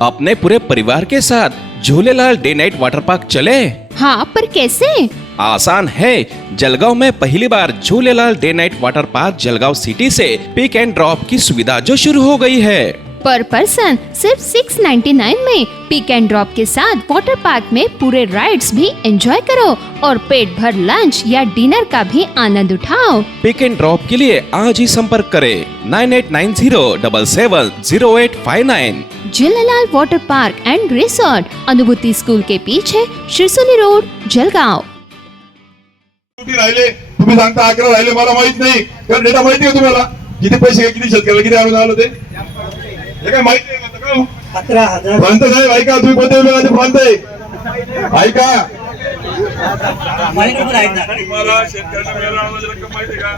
अपने पूरे परिवार के साथ Jhulelal day night water park चले। हाँ, पर कैसे? आसान है। जलगांव में पहली बार Jhulelal day night water park Jalgaon city से पिक एंड ड्रॉप की सुविधा जो शुरू हो गई है। पर पर्सन सिर्फ 699 में पिक एंड ड्रॉप के साथ वाटर पार्क में पूरे राइड्स भी एंजॉय करो और पेट भर लंच या डिनर का भी आनंद उठाओ। पिक एंड ड्रॉप के लिए आज ही संपर्क करें 9890770859। Jhulelal water park end resort, अनुभूति स्कूल के पीछे, शिरसोली रोड, जलगांव। राहिले तुम्ही सांगता 11 राहिले, मला माहित नाही कारण डेटा माहिती आहे तुम्हाला किती पैसे किती शेतकऱ्याला किती अनुदान आलं ते हे काय माहिती आहे का? 11,000 प्रांत साहेब ऐका, तुम्ही कोणत्या विभागाचे प्रांत आहे ऐका, माहिती पण आहेत ना तुम्हाला शेतकऱ्यांना मिळालेली अनुदानाची रक्कम माहिती आहे का?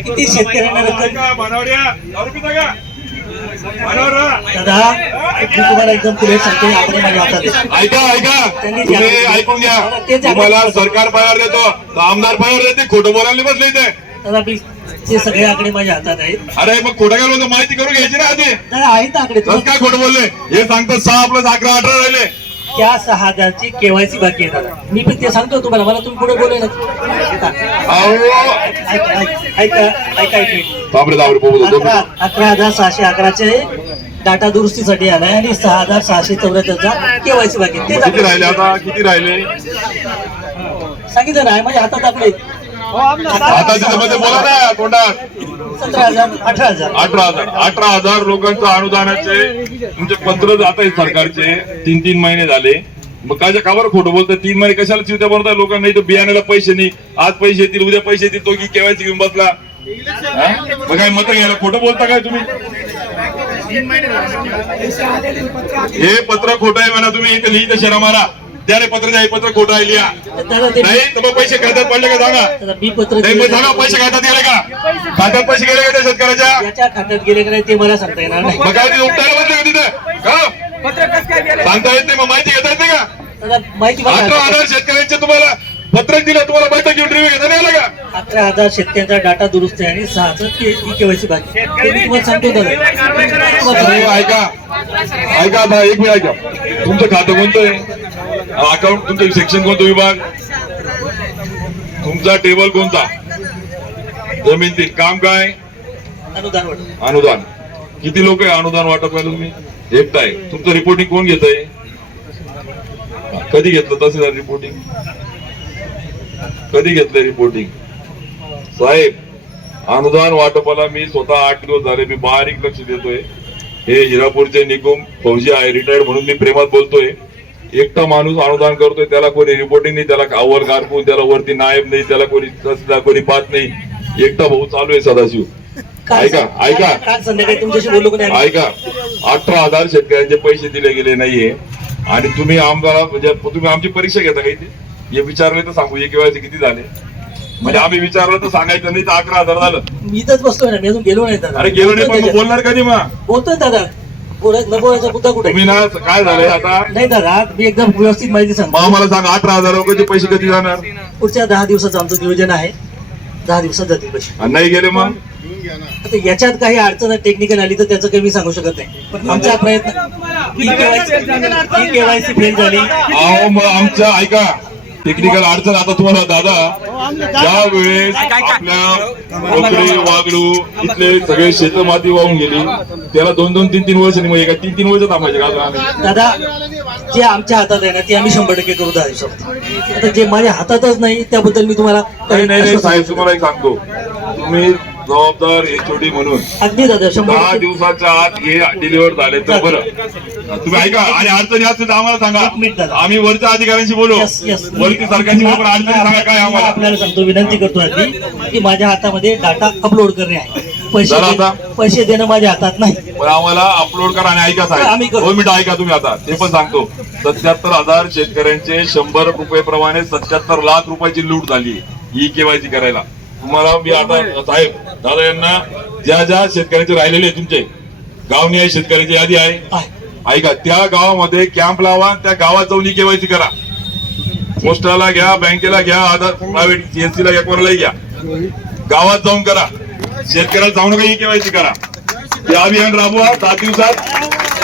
किती शेतकऱ्यांना रक्कम ऐका मानवड्या दारू पिता का मानवरा दादा मी तुम्हाला एकदम पुढे सांगतो आकडे माझ्या हातात आहेत. ऐका ऐका तुम्ही ऐकून घ्या, तुम्हाला सरकार पगार देतो आमदार पगार देते, खोटं बोलायला बसले इथे दादा मी ते सगळे आकडे माझ्या हातात आहेत. अरे मग खोटं काय बोलतो माहिती करून घ्यायची ना आधी. दादा आहेत ना आकडे काय खोटं बोलले हे सांगतात 6 + 11 18 राहिले. त्या 6,000ची केवायसी बाकी आहे दादा. मी पण ते सांगतो तुम्हाला, मला तुम्ही पुढे बोलायला अहो ऐका बापरे दाबरे बोलतो 11,611चे डाटा दुरुस्तीसाठी आलाय आणि 6,674चा केवायसी बाकी आहे. ते किती राहिले आता किती राहिले सांगितलं ना माझ्या हातात आकडे आता मध्ये बोला ना तोंडात 17,000 18,000 18,000 लोकांचं अनुदानाचे तुमचे पत्र जात आहेत सरकारचे 3 महिने झाले. मग काय का बरं खोटं बोलतोय? 3 महिने कशाला चिवत्या बनवताय लोकांना? इथं बियाण्याला पैसे नाही, आज पैसे येतील उद्या पैसे येतील, तो की केवायसी घेऊन बसला. मग काय मत घ्यायला खोटं बोलता काय तुम्ही? हे पत्र खोटं आहे म्हणा तुम्ही, इथे लिहित शरा मारा त्याने पत्र द्या, हे पत्र खोटं आहे लिहा. नाही तर मग पैसे खात्यात पडले का सांगा? मी पत्र नाही मग सांगा पैसे खात्यात गेले का? खात्यात पैसे गेले का त्या शेतकऱ्याच्या? याच्या खात्यात गेले का नाही ते मला सांगता येणार नाही. मग काय ते उपटायला बसले का तिथं का सांगता येत नाही? मग माहिती घेता येत नाही का? दादा माहिती 18,000 शेतकऱ्यांचे तुम्हाला पत्र दिलं, तुम्हाला बैठक घेऊन रिव्ह्यू घेता नाही आला का? 11,000 शेतकऱ्यांचा डाटा दुरुस्त आहे आणि 6चं केवायसी बाकी आहे. ते मी तुम्हाला सांगतो दादा. अरे ऐका ऐका आता एक मिनिट ऐका, तुमचं खातं कोणतं आहे? अकाउंट तुमचं सेक्शन कोणतं? विभाग तुमचा टेबल कोणता? जमीन ती काम काय? अनुदान वाटप. अनुदान किती लोक आहे अनुदान वाटप करायला? तुम्ही एकटा आहे. तुमचं रिपोर्टिंग कोण घेत आहे? कधी घेतलं तहसीलदार रिपोर्टिंग? कधी घेतलंय रिपोर्टिंग? साहेब अनुदान वाटपाला मी स्वतः 8 दिवस झाले मी बारीक लक्ष देतोय. हे हिरापूरचे निकुम फौजी आहे रिटायर्ड म्हणून मी प्रेमात बोलतोय. एकटा माणूस अनुदान करतोय, त्याला कोणी रिपोर्टिंग नाही, त्याला अव्वल कारकून, त्याला वरती नायब नाही, त्याला कोणी तहसीलदार कोणी पाहत नाही. एकटा भाऊ चालू आहे सदाशिव. ऐका ऐका काल संध्याकाळी तुमच्याशी बोललो का नाही? ऐका 18,000 शेतकऱ्यांचे पैसे दिले गेले नाहीये आणि तुम्ही आमदार म्हणजे तुम्ही आमची परीक्षा घेता काही? हे विचारले तर सांगू केवायसी किती झाले? म्हणजे आम्ही विचारलं तर सांगायचं नाही तर 11,000 झालं. मी इथंच बसतोय ना, मी अजून गेलो नाही दादा. अरे गेलो नाही पण बोलणार कधी? मग बोलतोय दादा, बोलायचा मुद्दा कुठे? तुम्ही ना काय झालंय आता? नाही दादा मी एकदम व्यवस्थित माहिती सांगतो. मग मला सांगा 18,000 लोकांचे पैसे कधी जाणार? पुढच्या 10 दिवसाचं आमचं नियोजन आहे. 10 दिवसात जातील पैसे. आणि नाही गेले मग? आता याच्यात काही अडचण टेक्निकल आली तर त्याचं काही मी सांगू शकत नाही, पण आमचा प्रयत्न केवायसी फेल झाली. अहो मग आमचं ऐका टेक्निकल अडचण आता तुम्हाला दादा ज्या वेळेस आपल्या कोकरे वागडू इथले सगळे शेतमाती वाहून गेली त्याला 2-2, 3-3 वर्ष नाही, मग एका 3-3 वर्ष थांबायचे का आम्ही? दादा जे आमच्या हातात आहे ना ते आम्ही 100% करू 10 दिवसात. आता जे माझ्या हातातच नाही त्याबद्दल मी तुम्हाला नाही साहेब तुम्हाला एक सांगतो, तुम्ही जबाबदार HOD म्हणून अगदी दादा 10 100% दिवसाच्या आत हे डिलिव्हर झाले तर बरं. तुम्ही ऐका आणि अडचणी असतील तर आम्हाला एक मिनिट सांगा, दादा. आम्ही वरच्या अधिकाऱ्यांशी बोलू. वरती सरकारची बोलू, पण अडचणी सांगा काय आम्हाला. आपल्याला सांगतो, विनंती करतो आधी की माझ्या हातामध्ये डाटा अपलोड करणे आहे. पैसे देणं माझ्या हातात नाही, पण आम्हाला अपलोड करा. आणि ऐका आम्ही साहेब करू. 2 मिनिटं ऐका तुम्ही आता ते पण सांगतो. 77,000 शेतकऱ्यांचे 100 रुपये प्रमाणे 77 लाख रुपयाची लूट झाली ही केवायसी करायला. तुम्हाला मी आता साहेब दादा यांना ज्या ज्या शेतकऱ्यांचे राहिलेले तुमचे गावनिहाय शेतकऱ्यांची यादी आहे ऐका, त्या गावामध्ये कॅम्प लावा, त्या गावात जाऊन ही केवायसी करा. पोस्टाला घ्या, बँकेला घ्या, आधार प्रायव्हेट CSC ला घ्या, कोणालाही घ्या, गावात जाऊन करा. शेतकऱ्याला जाऊ नका ही केवायसी करा. ते अभियान राबवा 10 दिवसात.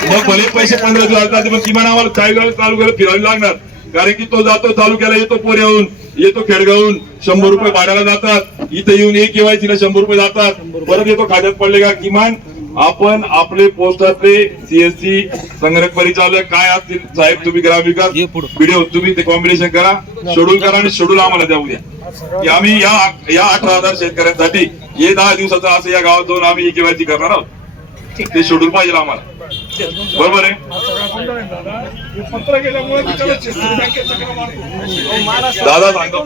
मग भले पैसे 15 दिवस लागतात पण किमान आम्हाला चालू करत फिरायला लागणार. कारण की तो जातो तालुक्याला, येतो पोऱ्याहून, येतो खेडगावून, 100 रुपये भाड्याला जातात. इथे येऊन एक केवायसीला 100 रुपये जातात. परत येतो खात्यात पडले का. किमान आपण आपले पोस्टातले सीएससी संगणक परिचालक काय असतील साहेब, तुम्ही ग्रामविकास व्हिडिओ तुम्ही ते कॉम्बिनेशन करा, शेड्यूल करा आणि शेड्यूल आम्हाला द्या उद्या, की आम्ही या 18,000 शेतकऱ्यांसाठी हे 10 दिवसाचं असं या गावात जाऊन आम्ही केवायसी करणार आहोत. ते शेड्यूल पाहिजे आम्हाला. बरोबर आहे. दादा सांगतो